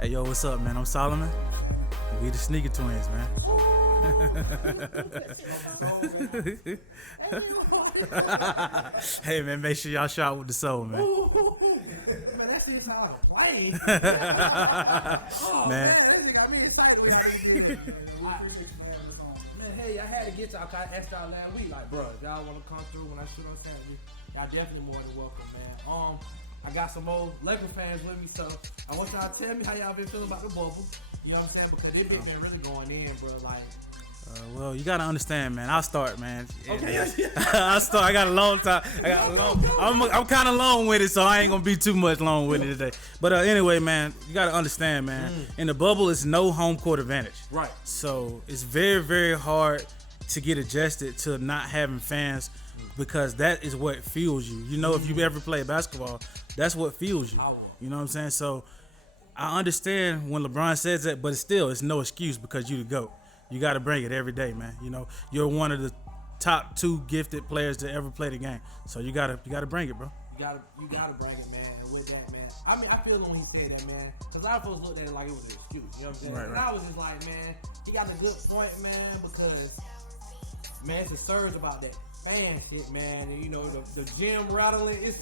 Hey, yo, what's up, man? I'm Solomon. We the Sneaker Twins, man. Hey, man, make sure y'all shot with the soul, man. Man, that shit's how to play. Man. That shit got me excited when I was there. Man, hey, I had to get y'all. I asked y'all last week, like, bro, if y'all want to come through when I shoot on Saturday, y'all definitely more than welcome, man. I got some old Lakers fans with me, so I want y'all to tell me how y'all been feeling about the bubble. You know what I'm saying? Because this bitch been really going in, bro. Like, Well, you gotta understand, man. I'll start, man. okay. I'll start. I got a long time. I'm kind of long with it, so I ain't gonna be too much long with it today. But anyway, man, you gotta understand, man. In the bubble, it's no home court advantage. Right. So it's very, very hard to get adjusted to not having fans because that is what fuels you. You know, if you ever play basketball, that's what fuels you. You know what I'm saying? So I understand when LeBron says that, but it's no excuse because you the GOAT. You got to bring it every day, man. You know, you're one of the top 2 gifted players to ever play the game. So you gotta bring it, bro. You gotta bring it, man. And with that, man, I mean, I feel it when he said that, man. Because a lot of folks looked at it like it was an excuse. You know what I'm saying? Right. And I was just like, man, he got a good point, man, because, man, it's a surge about that fan shit, man. And, you know, the gym rattling, it's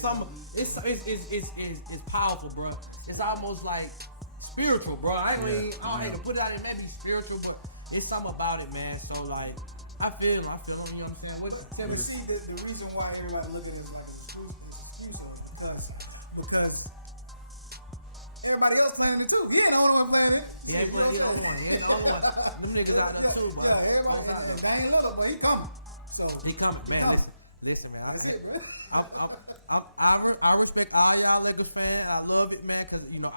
powerful, bro. It's almost like spiritual, bro. I ain't gonna put it out there, maybe spiritual, but it's something about it, man. So, like, I feel him, you know what I'm saying? But see, the reason why everybody look at it like an excuse because everybody else playing it too. He ain't the only one playing it. He ain't playing the only one. He ain't the only one. Them niggas out there too, bro. Yeah, everybody got that. Man, little, but he coming. So he coming, man. Listen, man. I respect all y'all Lakers fans. I love it, man, because, you know,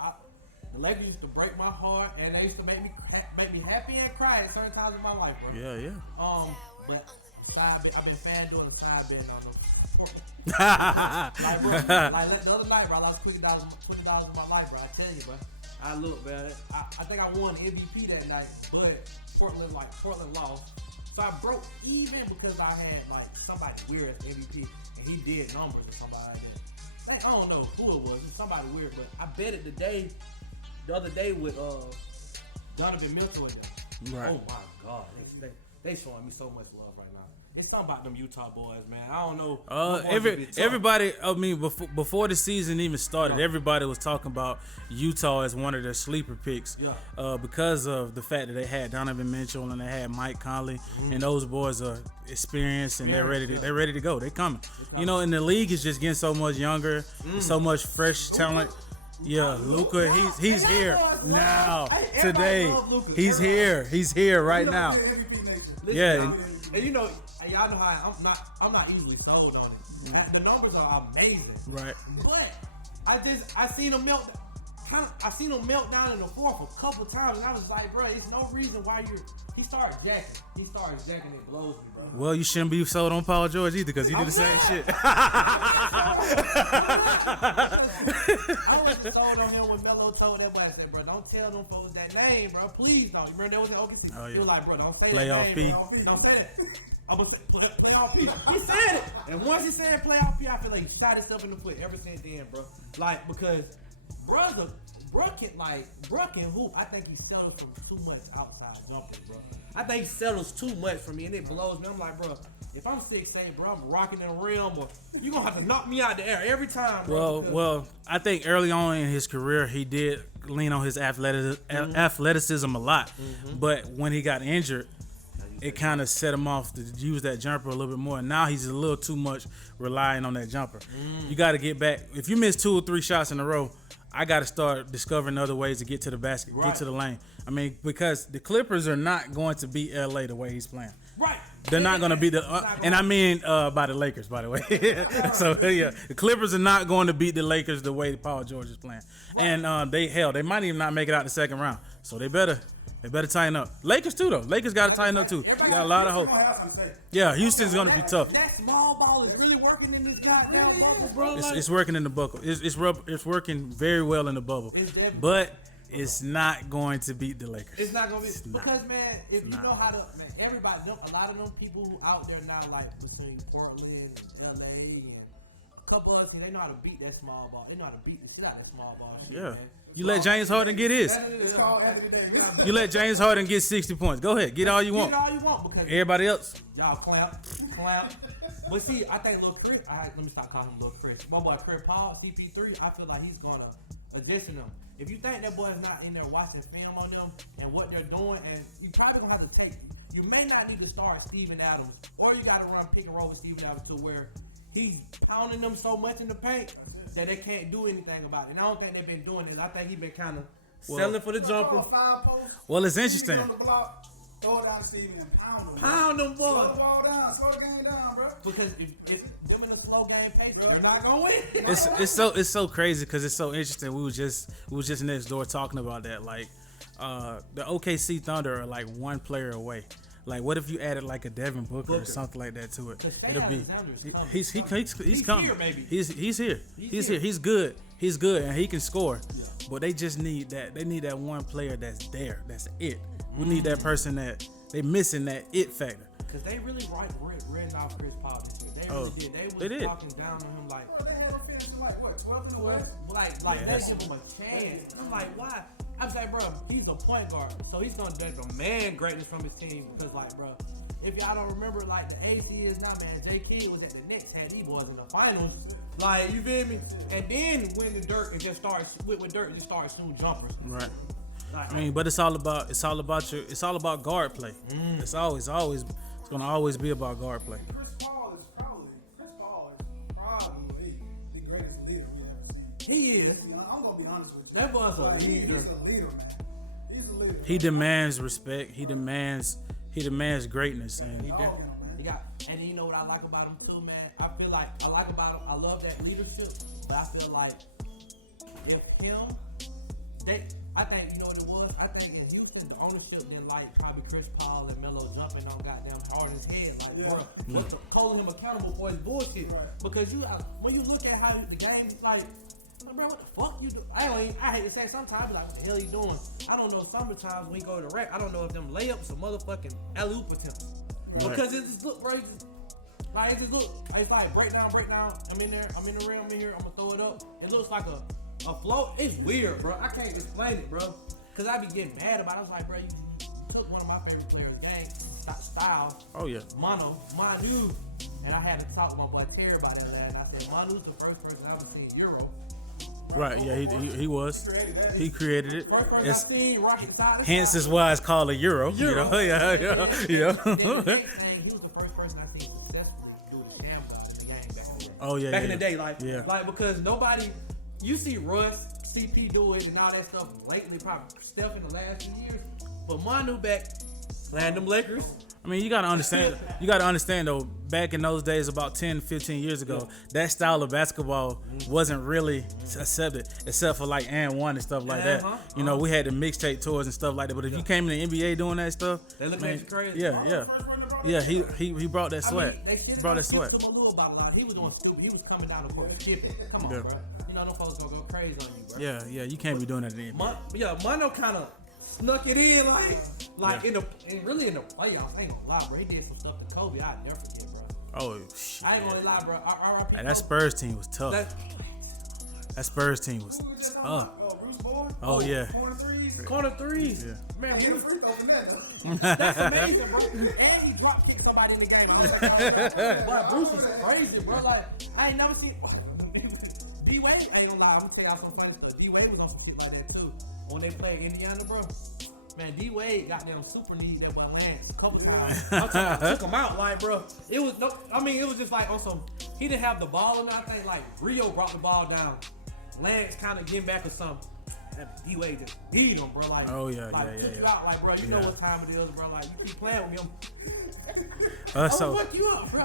the Lakers used to break my heart, and they used to make me happy and cry at certain times in my life, bro. Yeah. But I've been fan doing the side betting on them. Like, bro, like the other night, bro, I lost $20 in my life, bro. I tell you, bro. I look, man. I think I won MVP that night, but Portland lost. So I broke even because I had like somebody weird as MVP, and he did numbers or somebody like that. Like, I don't know who it was. It's somebody weird, but I bet it the other day with Donovan Mitchell and them. Right. Oh my God, they showing me so much love right now. It's something about them Utah boys, man. I don't know. Everybody. I mean, before the season even started, everybody was talking about Utah as one of their sleeper picks. Yeah. Because of the fact that they had Donovan Mitchell and they had Mike Conley, and those boys are experienced and they're ready to go. They're coming. You know, and the league is just getting so much younger, so much fresh talent. Yeah, Luka, he's here now today. He's here right now. Yeah. And you know, y'all know how I'm not easily sold on it. The numbers are amazing. Right. But I seen him melt down in the fourth a couple times, and I was like, bro, there's no reason why he started jacking. It blows me, bro. Well, you shouldn't be sold on Paul George either because he did the same shit. I wasn't sold on him when Melo told that boy. I said, bro, don't tell them folks that name, bro. Please don't. You remember that was in OKC? Oh, yeah. He was like, bro, don't say Playoff that name. P. Don't say it. I'm going to say playoff P. He said it. And once he said playoff P, I feel like he shot himself in the foot ever since then, bro. Like, because Bruh can hoop. I think he settles from too much outside jumping, bro. I think he settles too much for me, and it blows me. I'm like, bro, if I'm 6'8", bro, I'm rocking in the rim, or you gonna have to knock me out the air every time, bro. Well, I think early on in his career, he did lean on his athleticism a lot. But when he got injured, it kind of set him off to use that jumper a little bit more. And now he's a little too much relying on that jumper. You got to get back. If you miss 2 or 3 shots in a row, I got to start discovering other ways to get to the basket, get to the lane. I mean, because the Clippers are not going to beat LA the way he's playing. Right. They're not going to beat and I mean by the Lakers, by the way. So, yeah, the Clippers are not going to beat the Lakers the way Paul George is playing. Right. And they might even not make it out the second round. So they better tighten up. Lakers too, though. Lakers got to tighten up too. Got a lot of hope. Yeah, Houston's going to be tough. That small ball is really working in this goddamn bubble, bro. It's working in the bubble. It's working very well in the bubble. But it's not going to beat the Lakers. It's not going to be. Because, man, if you know how to, man, everybody, a lot of them people who out there now, like between Portland and LA and a couple of us, they know how to beat that small ball. They know how to beat the shit out of that small ball. Shit, Yeah. Man. You let James Harden get his. It's all Anthony Davis. You let James Harden get 60 points. Go ahead, get all you want. Get all you want because Everybody else, y'all clamp. But see, I think Lil Chris. Let me stop calling him Lil Chris. My boy Chris Paul, CP3. I feel like he's gonna adjust them. If you think that boy's not in there watching film on them and what they're doing, and you probably gonna have to take. You may not need to start Steven Adams, or you gotta run pick and roll with Steven Adams to where he's pounding them so much in the paint that they can't do anything about it. And I don't think they've been doing it. I think he's been kind of selling for the jumper. well, it's interesting. Throw it down to Steven and pound them. Pound them, boy. Slow the ball down. Slow the game down, bro. Because if them in a slow game pace, they're not gonna win. It's so crazy because it's so interesting. We was just next door talking about that. Like, the OKC Thunder are like one player away. Like, what if you added like a Devin Booker or something like that to it? It'll be. He's coming. Here, maybe. He's here. He's here. He's good. He's good, and he can score. But they just need that. They need that one player that's there. That's it. We need that person that they missing that it factor. Because they really written off Chris Paul this year. They really did. They was talking down on him like. Well, they had him finishing like what, 12 in the West? Like they give him a chance. I'm like, why? I'm like, bro, he's a point guard, so he's gonna demand greatness from his team. Because, like, bro, if y'all don't remember, like the AC is now, man. J. Kidd was at the Knicks, had these boys in the finals. Like, you feel me? And then when the Dirk, it just starts with Dirk, it just starts shooting jumpers. Right. Like, I mean, but it's all about guard play. It's gonna always be about guard play. Chris Paul is probably the greatest leader we ever seen. he is. I'm gonna be honest with you. That boy's a leader. He's a leader, man. He's a leader. He demands respect. He demands greatness, and He got, and you know what I like about him too, man. I feel like I like about him. I love that leadership, but I feel like if him, I think you know what it was. I think in Houston, the ownership didn't like probably Chris Paul and Melo jumping on goddamn Harden's head, like bro, holding him accountable for his bullshit. Right. Because when you look at how the game is like. Bro, what the fuck you do? I hate to say sometimes like what the hell you doing? I don't know. Sometimes when you go to the rack, I don't know if them layups or motherfucking alley-oop attempts. Because it just look right. Like it just look. It's like breakdown. I'm in there. I'm in the rim. I'm in here. I'm gonna throw it up. It looks like a float. It's weird, bro. I can't explain it, bro. Cause I be getting mad about it. I was like, bro, you took one of my favorite players' game, Styles. oh yeah, Manu. And I had to talk to my boy Terry about that, man. And I said, Manu's the first person I ever seen Euro. right. Yeah, he was. He created it. First person I seen rocking side. Hence is why it's called a Euro. You know? Yeah. Then the next thing, he was the first person I seen successfully do the sham dog in the game back in the day. Oh yeah. Back yeah. in the day, like because nobody, you see Russ, CP do it and all that stuff lately, probably Steph in the last few years, but Manu back playing them Lakers. I mean, you gotta understand though, back in those days, about 10, 15 years ago, that style of basketball wasn't really accepted, except for like and one and stuff like that. You know, we had the mixtape tours and stuff like that. But if you came in the NBA doing that stuff, They look at you crazy. Yeah, he brought that sweat. He brought that sweat. He was doing stupid. He was coming down the court skipping. Come on, bro. You know them folks gonna go crazy on you, bro. Yeah, you can't be doing that in the NBA. Mano kind of snuck it in, like in the playoffs. I ain't gonna lie, bro. He did some stuff to Kobe. I'll never forget, bro. Oh shit. I ain't gonna lie, bro. R.I.P. And that Spurs team was tough. That Spurs team was tough. Oh yeah. Corner threes. Yeah. Man, He was free throw from that, though. that's amazing, bro. And he drop kicked somebody in the game. Bro, Bruce is crazy, bro. Like, I ain't never seen. D-Wade, I ain't gonna lie. I'm gonna tell y'all some funny stuff. D-Wade was on some shit like that too. When they played Indiana, bro. Man, D-Wade got them super need that boy Lance a couple times. Took him out, like, bro. It was it was just like on some. He didn't have the ball, and I think like Rio brought the ball down. Lance kind of getting back or something. And D-Wade just beat him, bro. Like, oh yeah, like, took you out, like, bro. You know what time it is, bro. Like, you keep playing with him. So you up, bro.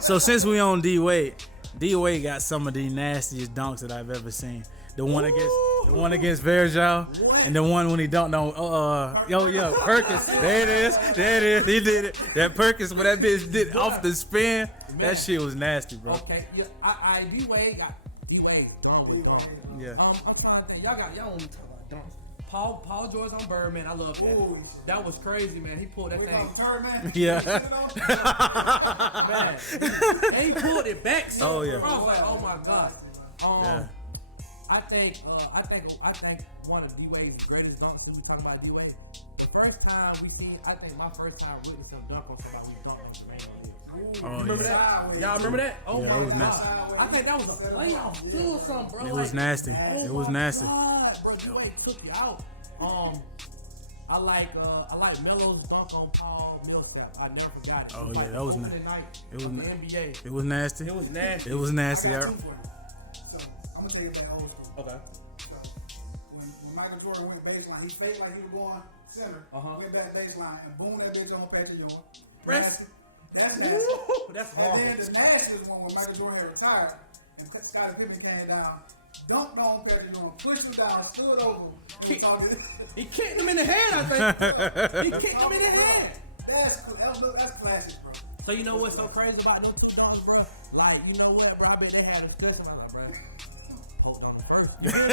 So since we on D-Wade got some of the nastiest dunks that I've ever seen. The one against Verjao, and the one when he dunked on Perkins. There it is. He did it. That Perkins when that bitch did off the spin, that shit was nasty, bro. Okay, yeah, D-Wade dunk was dunk. Yeah. I'm trying to think. Y'all don't talk about dunks. Paul George on Birdman, I love that. Ooh, that was crazy, man. He pulled that thing. Yeah. Man. And he pulled it back. So oh yeah. I was like, oh my god. I think one of D-Wade's greatest dunks. When we talking about D-Wade, the first time we seen, I think my first time witnessing him dunk on somebody who dunked on Jermaine. Oh, Remember yeah. that? Y'all remember that? Oh Yeah, my it was god! nasty. I think that was a playoff too or something, bro. It was nasty. Oh It was my nasty. God, bro, D-Wade took you out. I like Melo's dunk on Paul Millsap. I never forgot it. Oh, It yeah, like that was the nasty. opening night It was of na- the NBA. It was nasty. It was nasty. It was nasty. I got Yeah. two for you. So I'm gonna take it back old school. Okay. So when Michael Jordan went baseline, he faked like he was going center, went back baseline, and boom, that bitch on Patrick Ewing. Press. That's nasty. Woo, that's And hard. then the nastiest one when Michael Jordan had retired and Scottie Pippen came down, dunked on Patrick Ewing, pushed him down, stood over him, and was talking. He kicked him in the head, I think. He kicked him in the head. That's classic, bro. So you know what's so crazy about them two dunks, bro? Like, you know what, bro? I bet they had a discussion. I'm like, bro, hold on first.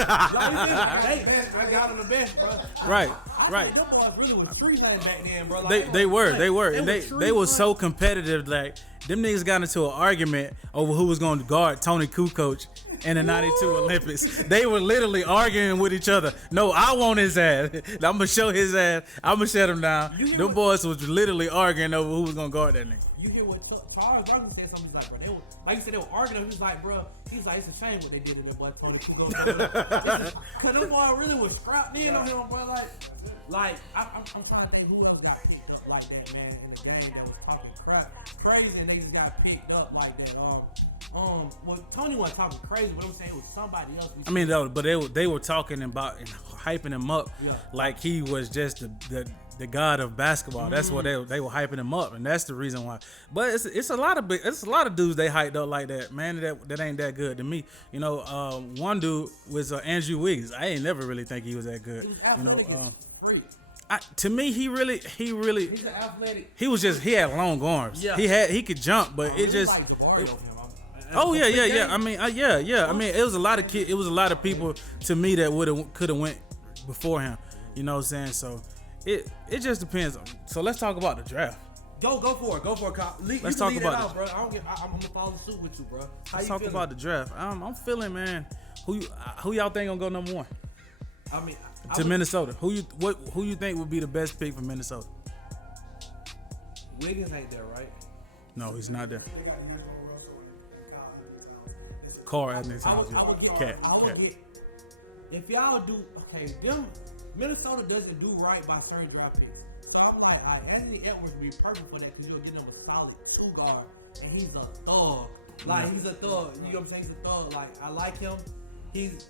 I got him the best, bro. Right. I Right. think them boys really was tree hunting back then, bro. Like, They were. And tree they were so hunting. competitive. Like them niggas got into an argument over who was going to guard Tony Kukoc in the '92 Olympics. They were literally arguing with each other. No, I want his ass. I'm gonna show his ass. I'm gonna shut him down. You hear Them what- boys was literally arguing over who was gonna guard that nigga. You hear what Charles Barkley said? Something he's like, bro, they were, like you said, they were arguing. He was like, bro, it's a shame what they did to their boy Tony Kukoc. Cause them boy really was scrapped in on him, bro. Like I'm trying to think who else got picked up like that, man, in the game that was talking crap, crazy, and niggas got picked up like that. Well, Tony wasn't talking crazy, but I'm saying it was somebody else. I mean, though, but they were talking about and hyping him up like he was just the god of basketball. That's what they were hyping him up, and that's the reason why. But it's a lot of dudes they hyped up like that, man. That ain't that good to me. You know, one dude was Andrew Wiggins. I ain't never really think he was that good. He was You know, athletic as freak. to me he really He's an athletic. he had long arms. Yeah. he could jump, but it just. Like Jabari over him. Oh yeah. I mean, yeah. I mean, it was a lot of it was a lot of people to me that could have went before him. You know what I'm saying? So it just depends. So let's talk about the draft. Go for it, Kyle. Let's talk about it, bro. I'm gonna follow suit with you, bro. How Let's you talk feeling? about the draft. I'm feeling, man. Who y'all think gonna go number one I mean, to Minnesota? Who you think would be the best pick for Minnesota? Wiggins ain't there, right? No, he's not there. They got the D'Angelo Russell and Carl Anthony Towns. I would get. If y'all do Minnesota doesn't do right by certain draft picks. So I'm like, Anthony Edwards would be perfect for that because you'll get him a solid 2 guard, and he's a thug. Like he's a thug. You know what I'm saying? He's a thug. Like I like him. He's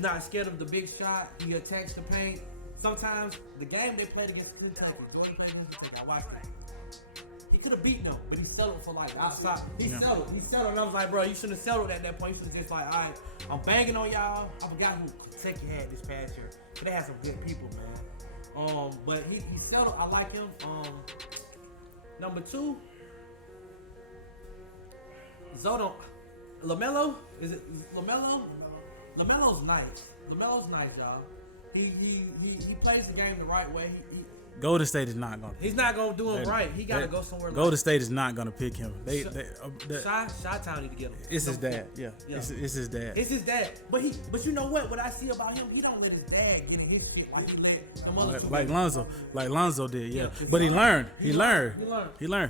not scared of the big shot. He attacks the paint. Sometimes the game they played against Kentucky, Jordan played against Kentucky. I watched it. He could have beaten them, but he settled for like outside. He settled, and I was like, bro, you shouldn't have settled at that point. You should have just like, all right, I'm banging on y'all. I forgot who Kentucky had this past year, but they had some good people, man. But he settled. I like him. Number 2, Zodo, LaMelo. Is it LaMelo? LaMelo's nice. LaMelo's nice, y'all. He plays the game the right way. Golden State is not gonna. He's not gonna do him right. He gotta go somewhere. Golden State is not gonna pick him. Chi-Town need to get him. It's his dad. Yeah. It's his dad. It's his dad. But you know what? What I see about him, he don't let his dad get in his shit like he let the mother. Like Lonzo did. Yeah. Yeah, But he learned. He learned.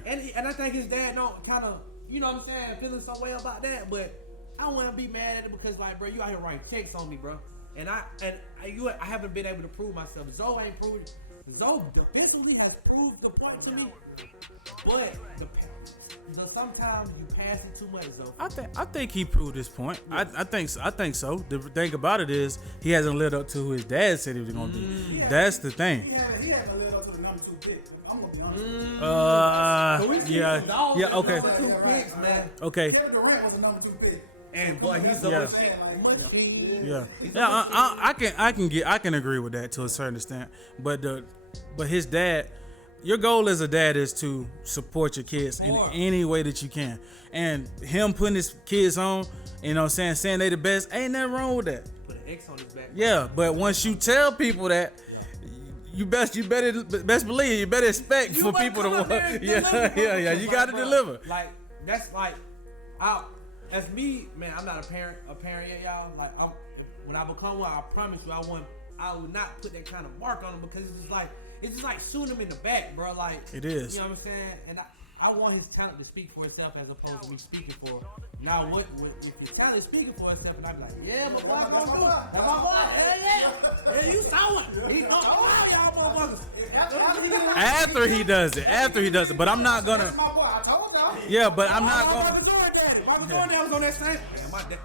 And I think his dad don't kind of, you know what I'm saying, feeling some way about that. But I don't want to be mad at it because, like, bro, you out here writing checks on me, bro. And I haven't been able to prove myself. Zoe ain't proved. Zoe defensively has proved the point to me, but sometimes you pass it too much, Zoe. I think he proved his point. Yeah. I think so. The thing about it is he hasn't lived up to who his dad said he was gonna be. That's the thing. He hasn't lived up to the number 2 pick. I'm gonna be honest. Yeah. Okay. 2 picks, man. Okay. Kevin Durant was a number 2 pick. And boy, he's a machine. Yeah. I can agree with that to a certain extent. But his dad, your goal as a dad is to support your kids in any way that you can. And him putting his kids on, you know what I'm saying they the best, ain't nothing wrong with that. Put an X on his back. Yeah, but once you tell people that, you best believe, you better expect for people to want. Yeah. You got to deliver. Like that's like, as me, man, I'm not a parent yet, y'all. Like when I become one, I promise you, I will not put that kind of mark on him because it's just like shooting him in the back, bro. Like it is. You know what I'm saying? And I want his talent to speak for itself as opposed to me speaking for him. Now, if your talent is speaking for itself, and I be like, yeah, my boy, gonna do it. That's my boy. Yeah, you saw it. He's gonna go out, y'all motherfuckers. After he does it, but I'm not gonna. That's my boy. I told y'all. Yeah, but I'm not gonna. Michael Jordan daddy. Michael Jordan daddy was on that same. Man,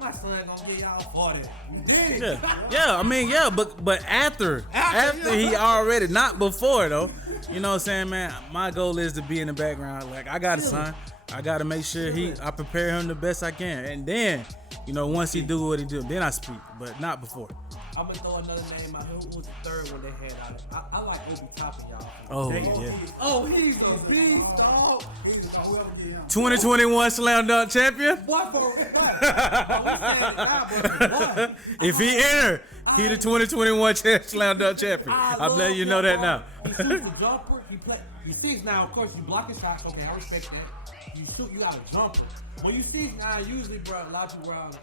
my son gonna get y'all 40. Yeah, I mean, yeah, but after he already, not before though. You know what I'm saying, man? My goal is to be in the background. Like, I got a son. I got to make sure I prepare him the best I can. And then, you know, once he do what he do, then I speak, but not before. I'm going to throw another name out here. Who was the third one they had out? I like Obi Toppin, y'all. Oh, yeah. Oh, he's a big dog. 2021 Slam Dunk Champion. Boy, for real. Boy. If he enter, he the 2021 Slam Dunk Champion. I'm letting you know that now. He shoots the jumper. He sees now, of course, you blocking shots. Okay, I respect that. You shoot, you got a jumper. When you see now, usually, bro, a lot of people around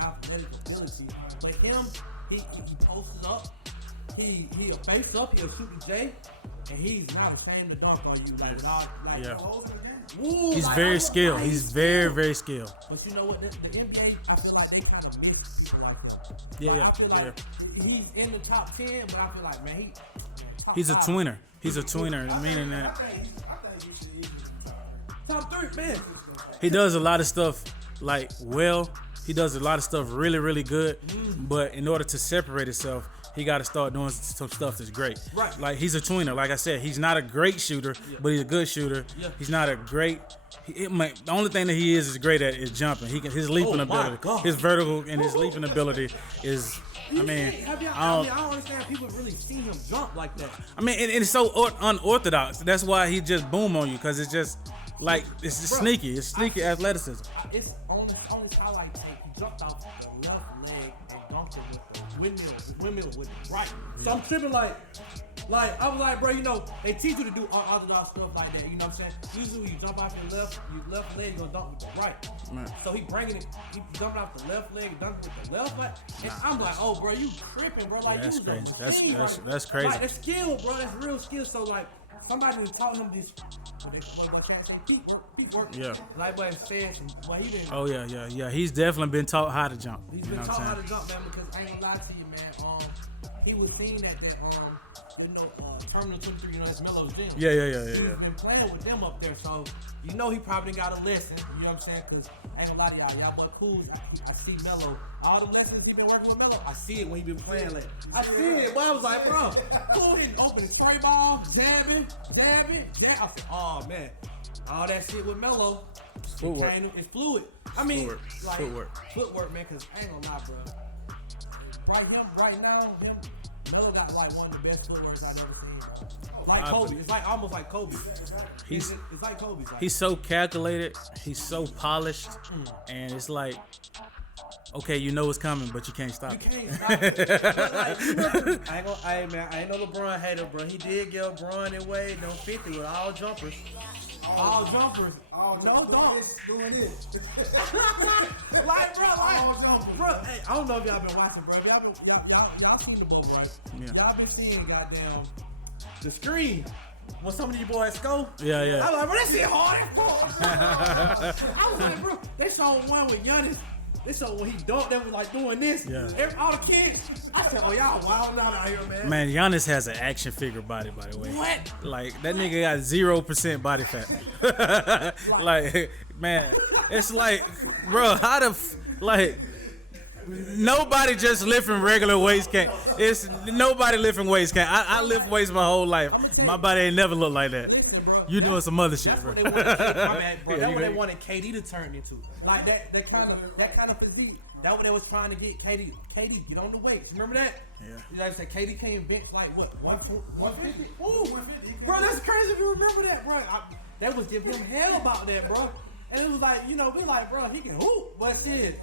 athletic ability. But him, he posts up. He'll face up. He'll shoot the J. And he's not ashamed to dunk on you. Ooh, he's very skilled. He's very, very skilled. But you know what? The NBA, I feel like they kind of miss people like him. Yeah, I feel like he's in the top 10, but I feel like, man, he's a twinner. He's a twinner, meaning that top 3, man. He does a lot of stuff like he does a lot of stuff really, really good. But in order to separate himself, he got to start doing some stuff that's great. Right. Like, he's a twinner. Like I said, he's not a great shooter, but he's a good shooter. Yeah. He's not a great. The only thing that he is great at is jumping. His leaping ability, his vertical and his leaping ability is. I don't understand people really see him jump like that. I mean, and it's so unorthodox. That's why he just boom on you, because it's just like it's just sneaky. It's sneaky athleticism. It's only highlight tape. He jumped off the left leg and dunked it with the windmill with the right. So I'm tripping like I was like, bro, you know, they teach you to do unorthodox stuff like that. You know what I'm saying? Usually when you jump off your left leg, you're gonna dunk with the right. Man. So he jumping off the left leg, dunking with the left leg. And I'm like, oh, bro, you tripping, bro? Like, that's crazy. That's crazy. Like, that's skill, bro. That's real skill. So like, somebody was taught him this. Peak work. Yeah. Like what it says, what he didn't. Oh yeah. He's definitely been taught how to jump. He's been taught how to jump, man. Because I ain't gonna lie to you, man. He was seeing that Terminal 23, you know, that's Melo's gym. Yeah. He's been playing with them up there, so you know he probably got a lesson. You know what I'm saying? Because I ain't gonna lie to y'all boy cool. I see Melo. All the lessons he been working with Melo, I see it when he been playing like. I see it. But I was like, bro, cool. He opening spray ball, jabbing. I said, oh man, all that shit with Melo. Footwork. It's fluid. I mean, footwork, man. Because I ain't gonna lie, bro. Right now, Melo got like one of the best footworks I've ever seen. Like Kobe. It's like almost like Kobe. It's like Kobe. He's so calculated. He's so polished. And it's like, okay, you know it's coming, but you can't stop it. You can't stop it. But like, I ain't no LeBron hater, bro. He did get LeBron and Wade on 50 with all jumpers. All jumpers. No dunks. Doing it. Bro, hey, I don't know if y'all been watching, bro. Y'all seen the bubble, right? Yeah. Y'all been seeing goddamn the screen when some of you boys score. Yeah. I was like, bro, that shit hard. I was like, bro, they saw one with Giannis. They saw when he dunked, they was like doing this. Yeah. All the kids. I said, oh, y'all wild out here, man. Man, Giannis has an action figure body, by the way. What? Like, that nigga got 0% body fat. Like, man, it's like, bro, nobody just lifting regular weights can't. Nobody lifting weights can't. I lift weights my whole life. My body ain't never looked like that. You doing some other shit, bro. That's what they wanted KD to turn into. Like that kind of physique. That's what they was trying to get KD. KD, get on the weights. Remember that? Yeah. Like I said, KD came bench like what? 150? Ooh, 150. Bro, that's crazy if you remember that, bro. That was giving him hell about that, bro. And it was like, you know, we like, bro, he can hoop. But shit.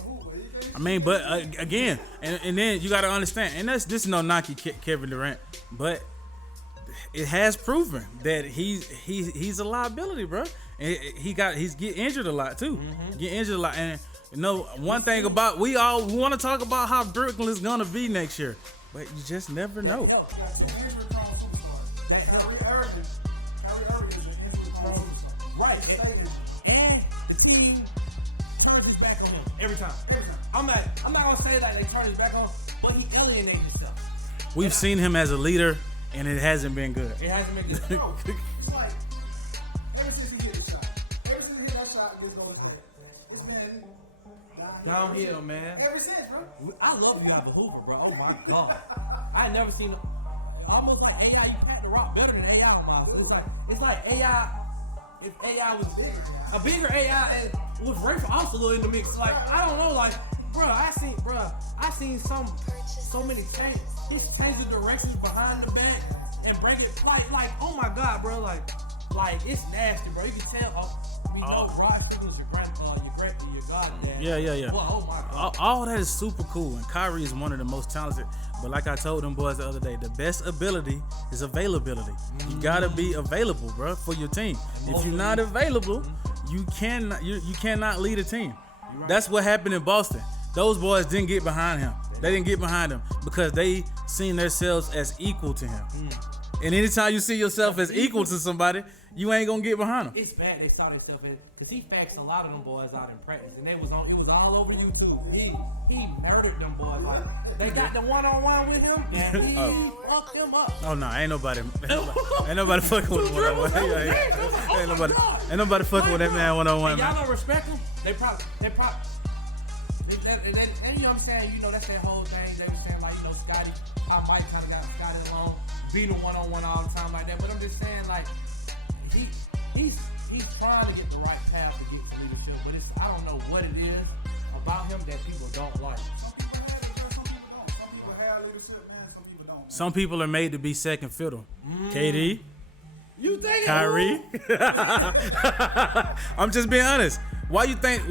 I mean, but again, and then you got to understand, and this is no knock Kevin Durant, but it has proven that he's a liability, bro. And he's get injured a lot too. Get injured a lot, and you know one thing about we want to talk about how Brooklyn is gonna be next year, but you just never know. Right, and the team turns his back on him every time. I'm not gonna say like they turn his back on, but he alienated himself. We've seen him as a leader, and it hasn't been good. It hasn't been good. No, it's like ever since he hit the shot, ever since he hit that shot, it's been Downhill, man. Ever since, bro. I love you as a hooper, bro. Oh my god, I ain't never seen almost like AI. You pack the rock better than AI, man. It's like AI. If AI was a bigger AI and was Rachel also a little in the mix, like I don't know, like I seen so many changes. He changed the directions behind the back and break it like oh my god, bro, like it's nasty, bro. You can tell. Rod Strickland's your god, man. Yeah. Well, oh my god. All that is super cool, and Kyrie is one of the most talented. But like I told them boys the other day, the best ability is availability. You gotta be available, bro, for your team. If you're not available, you cannot lead a team. Right. That's what happened in Boston. Those boys didn't get behind him. They didn't get behind him because they seen themselves as equal to him. And anytime you see yourself as equal to somebody, you ain't gonna get behind him. It's bad they saw themselves in, because he faxed a lot of them boys out in practice, and it was all over YouTube. He murdered them boys. Like they got the one-on-one with him, and he fucked him up. Oh no, ain't nobody fucking with him one-on-one. Ain't nobody fucking with that man one-on-one. Y'all don't respect him. They probably. And you know what I'm saying? You know, that's that whole thing. They were saying, like, you know, Scotty, how Mike kind of got Scotty along, beating one-on-one all the time like that. But I'm just saying, like, he's trying to get the right path to get to leadership. But I don't know what it is about him that people don't like. Some people are made to be second fiddle. KD. You think Kyrie. I'm just being honest. Why you think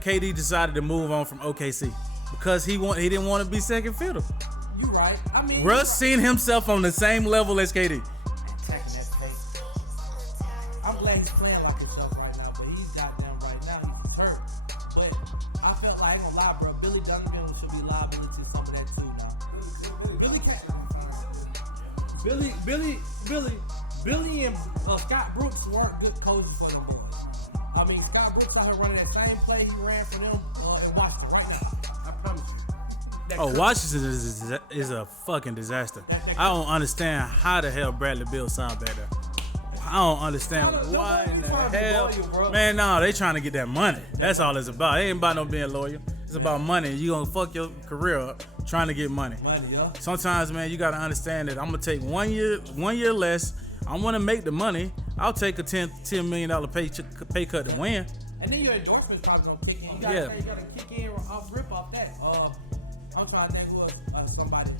KD decided to move on from OKC? Because he didn't want to be second fiddle. You right. I mean, Russ seen himself on the same level as KD. I'm glad he's playing like himself right now, but he's goddamn right now he's hurt. But I felt like, I ain't gonna lie, bro, Billy Donovan should be liable to some of that too now. Billy and Scott Brooks weren't good coaches for them boys. I mean, Scott Brooks out here running that same play he ran for them in Washington right now. I promise you. Washington is a fucking disaster. I don't understand how the hell Bradley Beal signed back there. I don't understand why in the hell. Man, no, they trying to get that money. That's all it's about. It ain't about no being loyal. It's about money. You gonna fuck your career up trying to get money. Sometimes, man, you gotta understand that I'm gonna take 1 year less. I want to make the money. I'll take a $10 million pay cut to win. And then your endorsement probably gonna kick in. You gotta kick in rip off that. I'm trying to think who somebody.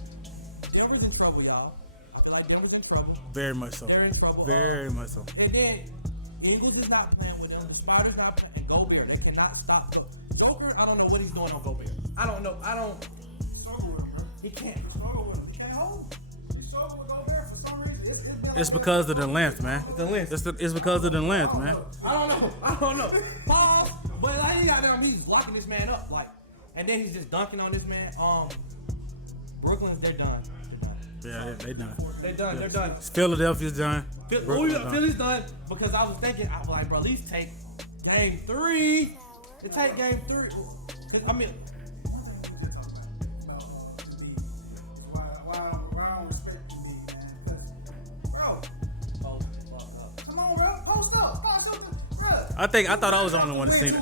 Denver's in trouble, y'all. I feel like Denver's in trouble. Very much so. They're in trouble. Very much so. And then Eagles is not playing with them. The Spiders not playing. And Gobert, they cannot stop Joker. I don't know what he's doing on Gobert. I don't know. He can't. He can't hold. He's struggling with Gobert for some reason. It's because of the length, man. It's the length. It's because of the length, man. I don't know. Pause. But like he's blocking this man up, like, and then he's just dunking on this man. Brooklyn, they're done. Yeah, they done. They're done. Philadelphia's done. Philly's done because I was thinking, I was like, bro, at least take game 3. Take game 3. I mean. Why I don't respect you, man? Bro. Come on, bro. Post up. Bro. I thought I was the only one to see it.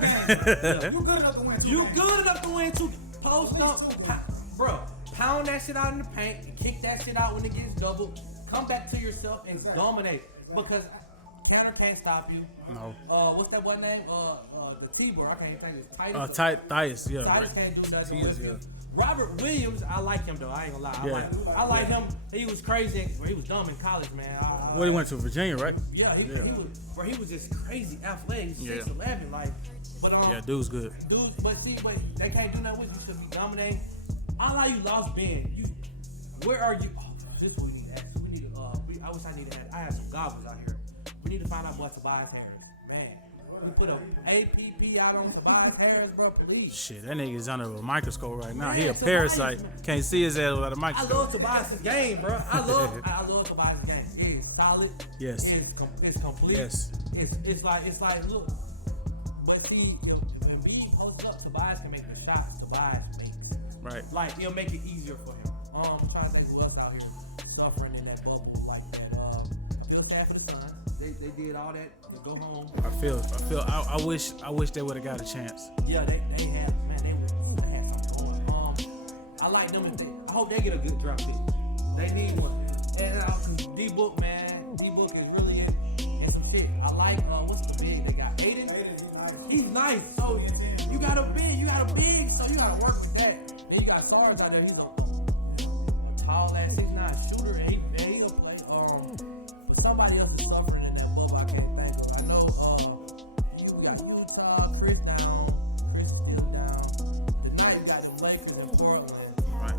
You good enough to win. You good enough to win 2. Post up. Bro, pound that shit out in the paint and kick that shit out when it gets doubled. Come back to yourself and dominate. Because counter can't stop you. No. What's that one name? The T-Boy. I can't even think of it. Titus, yeah. Titus can't do nothing with you. Robert Williams, I like him though. I ain't gonna lie. I like him. He was crazy. He was dumb in college, man. He went to Virginia, right? Yeah, he was just crazy athletic. 6'11", like. But dude's good. But they can't do nothing with you. You should be dominating. I like you lost Ben. Where are you? Oh, this is what we need to ask. wish I had some goggles out here. We need to find out what Tobias Harris. Man, we put a APP out on Tobias Harris, bro, please. Shit, that nigga's under a microscope right now. Man, He a Tobias, parasite. man. Can't see his ass without a I microscope. love Tobias' game, bro. I love Tobias' game. It is solid. Yes. It's complete. Yes. It's like look. But see, if Embiid holds up, Tobias can make the shots Tobias makes. Right. Like it'll make it easier for him. I'm trying to think who else out here suffering in that bubble like that. I feel bad for the Suns. They did all that to go home. I wish they would have got a chance. Yeah, they have, man. They had something going. I like them. I hope they get a good draft pick. They need one. And D-Book, man. D-Book is really in some shit. I like what's the big they got? Aiden. He's nice. So you got a big. So you gotta work with that. Then you got Sarge out there. He's a tall ass 6'9" shooter, and he'll play. But somebody else is suffering in that bubble. I can't think of. I know. You got Utah, Chris is still down. Tonight you got the Lakers in Portland. Right.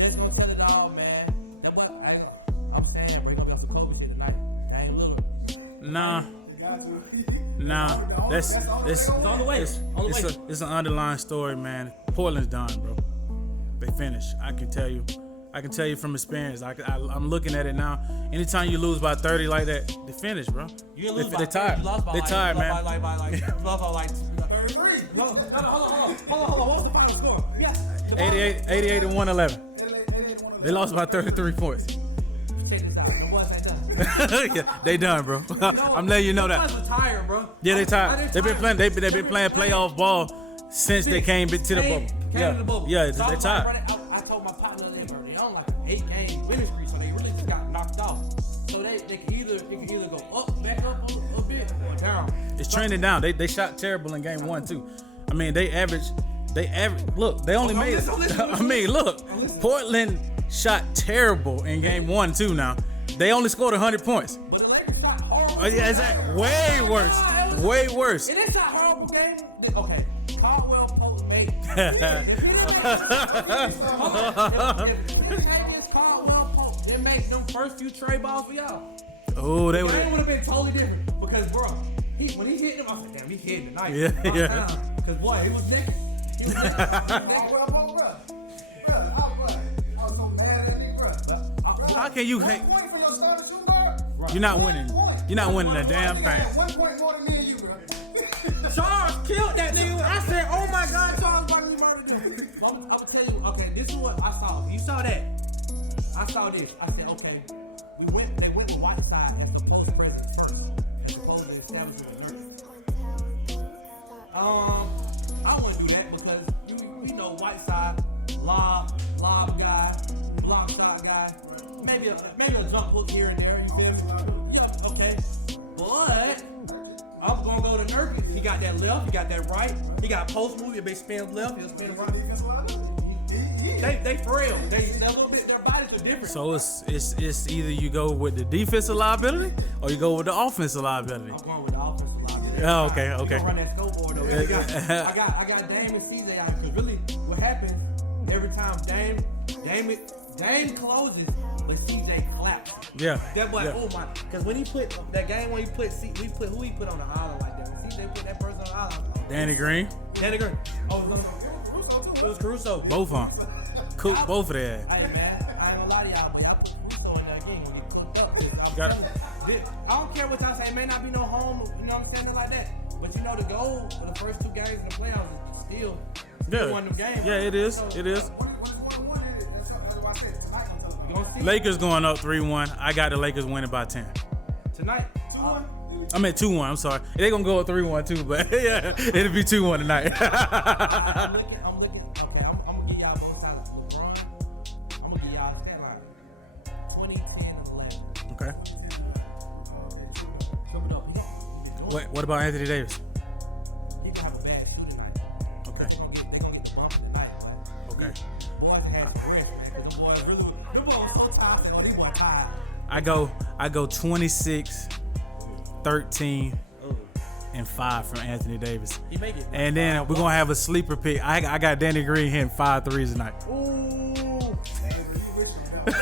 Just gonna tell it all, man. That what I'm saying, bro. You gonna be on some COVID shit tonight. I ain't little. Nah. That's It's on the way. It's an underlying story, man. Portland's done, bro. They finished. I can tell you from experience. I'm looking at it now. Anytime you lose by 30 like that, they finish, bro. You didn't lose They by tired. You lost by They tired, man. You lost by like 33. Hold on. What's the final score? Yeah. 88 and 111. They lost by 33 points. Check this out. The boys ain't done. Yeah, they done, bro. I'm letting you know that. The boys are tired, bro. Yeah, they tired. They've been playing playoff ball since they came to the bubble. Came to the bubble. Yeah, So they tired. I told my partner that they on like an 8-game winning streak, so they really just got knocked off. So they can either go back up a bit, or down. It's trending down. They shot terrible in game 1 too. I mean, they average. Look, they only made. I mean, look, Portland shot terrible in game 1 too. Now they only scored 100 points. But the Lakers shot horrible. Oh yeah, exactly. Way worse. Way worse. It is a horrible game. Okay, Caldwell Pope made. Caldwell Pope. It makes them first few trade balls for y'all. Oh, they The would. game would have been totally different because, bro, when he hit them, I was like, damn, he's hitting tonight. Yeah. Because boy, he was next. He was next. How can you hate? You're not winning. You're not winning a damn thing. 1 point more than me and you, bro. Charles killed that nigga. I said, oh my God, Charles Barkley murdered him. I'm gonna tell you, okay, this is what I saw. You saw that. I saw this. I said, okay, they went with Whiteside as the post president first, as opposed to establishing a nurse. I wouldn't do that because you know Whiteside, lob guy, block shot guy, maybe a jump hook here and there. You feel me? Yeah, okay, but I'm gonna go to Nurkic. He got that left, he got that right, he got post move. If they spin left, he'll spin right. They frail. They a little bit. Their bodies are different. So it's either you go with the defensive liability or you go with the offensive liability. I'm going with the offensive liability. Oh, okay. You gonna run that scoreboard though. I got Dame and CJ out because really what happens every time Dame closes, but CJ claps. Yeah. That boy, Yeah. oh my! Because when he put that game when he put who he put on the island like that? When CJ put that person on the island. Danny Green, Danny Green. Oh, it was Caruso. both of them. Cook both of their ass. Hey man, I ain't gonna lie to y'all, but y'all put Caruso in that game when he put up. Got it. I don't care what y'all say. It may not be no home, you know what I'm saying, nothing like that. But you know the goal for the first 2 games in the playoffs is still one of them games. Yeah, it is. So, It is. You gonna see Lakers going up 3-1. I got the Lakers winning by 10. tonight. I meant 2-1. I'm sorry. They gonna go up 3-1 too, but yeah, it'll be 2-1 tonight. I'm looking. Okay, I'm gonna give y'all both sides of LeBron. I'm gonna give y'all a stat line. 20, 10, and 11. Okay. Triple up. What about Anthony Davis? He's gonna have a bad shooting night. Okay. They're gonna get bumped tonight. Okay. Boys had some rest, man. Them boys was so tired. They weren't tired. I go 26, 13, and 5 from Anthony Davis. He make it. And then we're gonna have a sleeper pick. I got Danny Green hitting 5 threes tonight. Ooh. ain't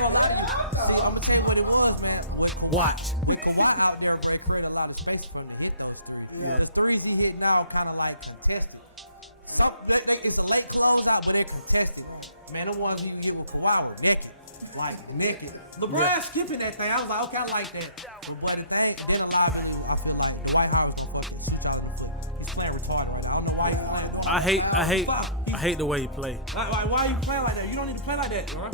gonna lie to you. See, I'm gonna tell you what it was, man. Watch. With Kawhi out there, Ray created a lot of space for him to hit those threes. Yeah. The threes he hit now kind of like contested. It's a late closeout, but they're contested. Man, the ones he hit with Kawhi were naked. Like, naked. LeBron skipping that thing. I was like, okay, I like that. But the thing, then a lot of people, I feel like Dwight Howard's supposed to be 2002. He's playing retarded right now. I don't know why he's playing. I hate the way he play. Like, why are you playing like that? You don't need to play like that, bro.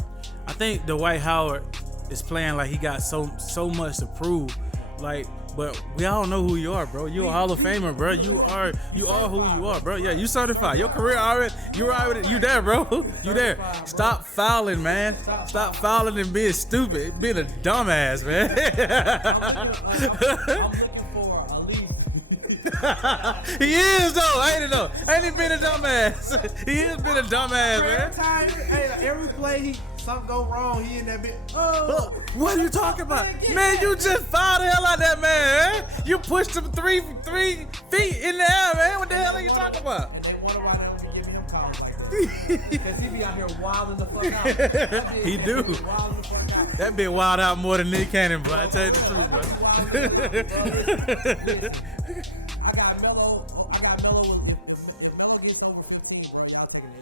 I think Dwight Howard is playing like he got so much to prove. Like, but we all know who you are, bro. You're a Hall of Famer, bro. You are who you are, bro. Yeah, you certified. Your career already, you there, bro. You there. Stop fouling, man. Stop fouling and being stupid, being a dumbass, man. I'm looking for a lead. He is though, ain't it though? Ain't he been a dumbass? He has been a dumbass, man. Hey, every play something go wrong, he in that bit. Oh, what are you talking about? Man, you just fouled the hell out of that man, eh? You pushed him 3 feet in the air, man. What the hell are you talking about? And they wonder why they don't be giving him comments like that. Because he be out here wilding the fuck out. He do. Wilding the fuck out. That bit wild out more than Nick Cannon, bro. I tell you the truth, bro. I got Melo. If Melo gets over 15, bro, y'all taking the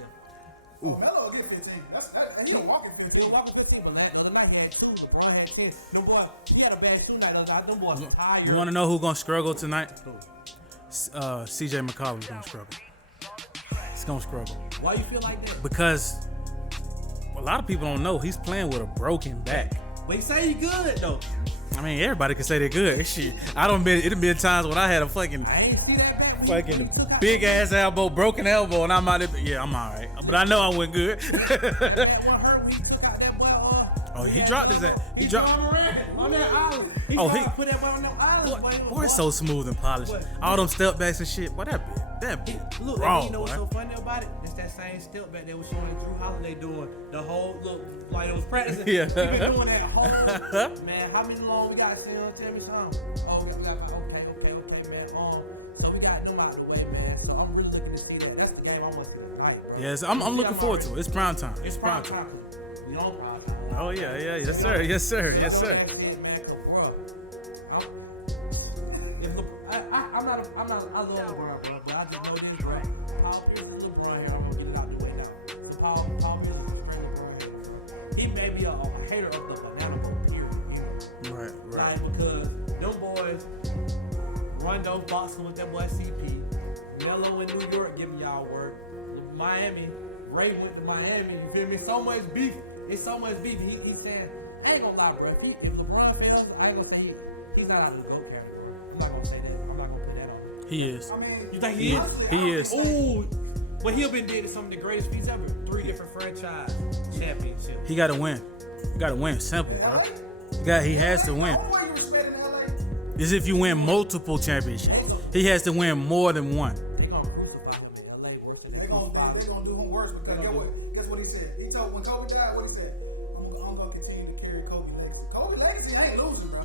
L. Melo gets 15. He don't walk in 15. He'll walk in 15, but the other night he had 2. LeBron had 10. Them boy, he had a bad 2 night. The other night, them boys were tired. You want to know who's gonna struggle tonight? CJ McCollum's gonna struggle. He's gonna struggle Why you feel like that? because a lot of people don't know he's playing with a broken back. But he say he good though. I mean, everybody can say they're good. Shit, it'd been times when I had a fucking I ain't see that back. big ass elbow, broken elbow, and I'm all right. But I know I went good. That one hurt when he took out that boy. Oh, he dropped his ass. He dropped. On that island. He put that boy on that island. Boy, it's so smooth and polished. All them step backs and shit. Boy, that bit Look, raw, you know what's boy. so funny about it? It's that same step back they was showing Drew Holiday doing the whole look like it was practicing. Yeah. He been doing that whole man. How many long we got to see him? Tell me something. Oh, we got okay, man. So we got them out of the way, man. So I'm really looking to see that. That's the game I want tonight, bro. Yes, I'm looking forward to it. It's prime time. It's prime time. We on prime time. Oh yeah, yes sir. I love that shit, man, 'cause, bro, I love LeBron, bro, but I just know this, bro. Paul Pierce is LeBron here. I'm gonna get it out the way now. The Paul Pierce is straight LeBron here. He may be a hater of the banana boat period. Right. Like, because them boys, Rondo boxing with that boy CP, Melo in New York giving y'all work, Miami, Ray went to Miami. You feel me? So much beef. It's so much beef. He's saying, I ain't gonna lie, bro. If LeBron fails, I ain't gonna say he's not out of the GOAT category. I'm not gonna say that. I'm not gonna put that on. He is. I mean, You think he is? He is. Ooh, but he'll been did some of the greatest feats ever. 3 different franchise championships. He got to win. You got to win. Simple, bro. He has to win. Who are you respecting in LA? Is if you win multiple championships. He has to win more than one. They gonna crucify him in LA worse than They they gonna do him worse because guess what he said? He told when Kobe died, what he said? I'm gonna continue to carry Kobe legacy. Kobe legacy ain't losing, bro.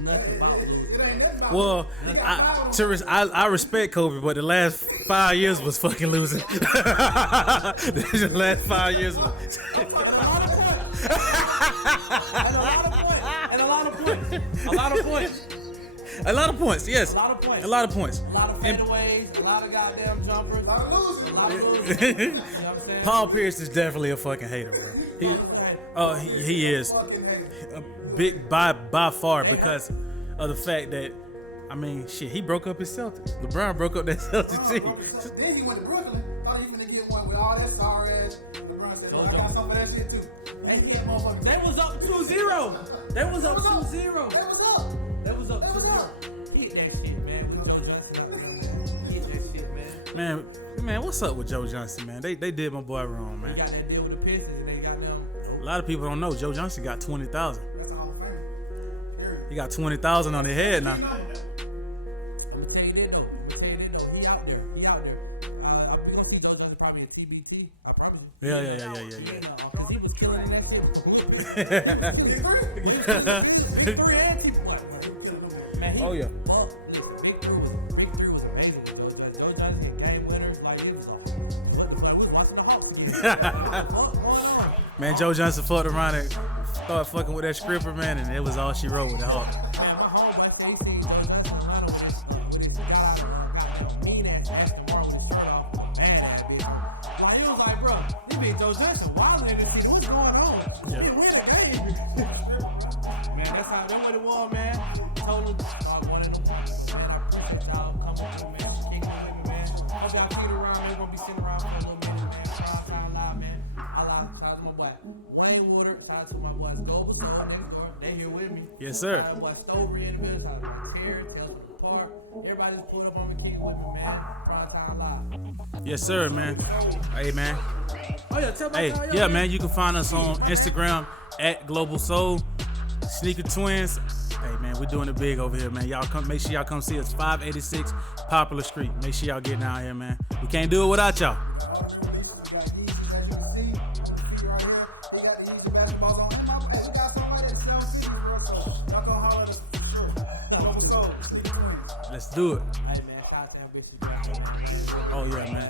Nothing about It losing. ain't nothing about Well, losing. I respect Kobe, but the last 5 years was fucking losing. The last 5 years was. And a lot of points. A lot of points. A lot of points, yes. A lot of points. A lot of points. A lot of fadeaways, a lot of goddamn jumpers, a lot of losers. You know what I'm saying? Paul Pierce is definitely a fucking hater, bro. He is a big by far because of the fact that he broke up his Celtics. LeBron broke up that Celtics team. Then he went to Brooklyn. Thought he was gonna get one with all that sorry ass. LeBron said, "I got some of that shit too." They was up 2-0. They was up 2-0. They was up. They was up 2-0. Hit that shit, man. With Joe Johnson out there, man. Hit that shit, man. Man, what's up with Joe Johnson, man? They did my boy wrong, They man. got that deal with the Pistons, and they got them. A lot of people don't know Joe Johnson got 20,000. That's all I'm saying. He got 20,000 on their head now. I'm gonna tell you that though. He out there. I'm gonna see Joe Johnson probably in TBT. I promise you. Yeah. Because he was killing that shit. Big 3 and T-Point, bro. Man, Oh, yeah. Listen, Big 3 was amazing with Joe Johnson. Joe Johnson hit game winners like this. Like, we was watching the Hawks What's going on? Man, Joe Johnson fucked around and started fucking with that scripper, man, and it was all she wrote with the Hawk. Man, my homeboy said he seen Joe Johnson run over with his guy, got a mean ass Aston Martin with his shirt off, and that bitch. Like, he was like, bro, this bitch Joe Johnson wilding in the city. What's going on? Yeah. He win the game. Man, that's what it was, man. Told him, start one of them. Man, I appreciate y'all coming through, man. Kicking with me, man. Hope y'all keep it around. We're gonna be sitting around for a little minute, man. Primetime live, man. I like shout out to my boy Wayne Woodard. Shout out to my boys Gold next door. They here with me. Yes, sir. Shout out to my boy Stover in the building. Shout out to my Terry, Tales of the Park. Everybody's pulling up on the kick with me, man. Primetime live. Yes, sir, man. Hey, man. Oh yeah, tell me. Hey, yeah, man. You can find us on Instagram at Global Soul, Sneaker Twins. Hey, man, we're doing it big over here, man. Y'all come, make sure y'all come see us, 586 Popular Street. Make sure y'all get down here, man. We can't do it without y'all. Let's do it. Hey man, shout out to him, bitch. Oh, yeah, man.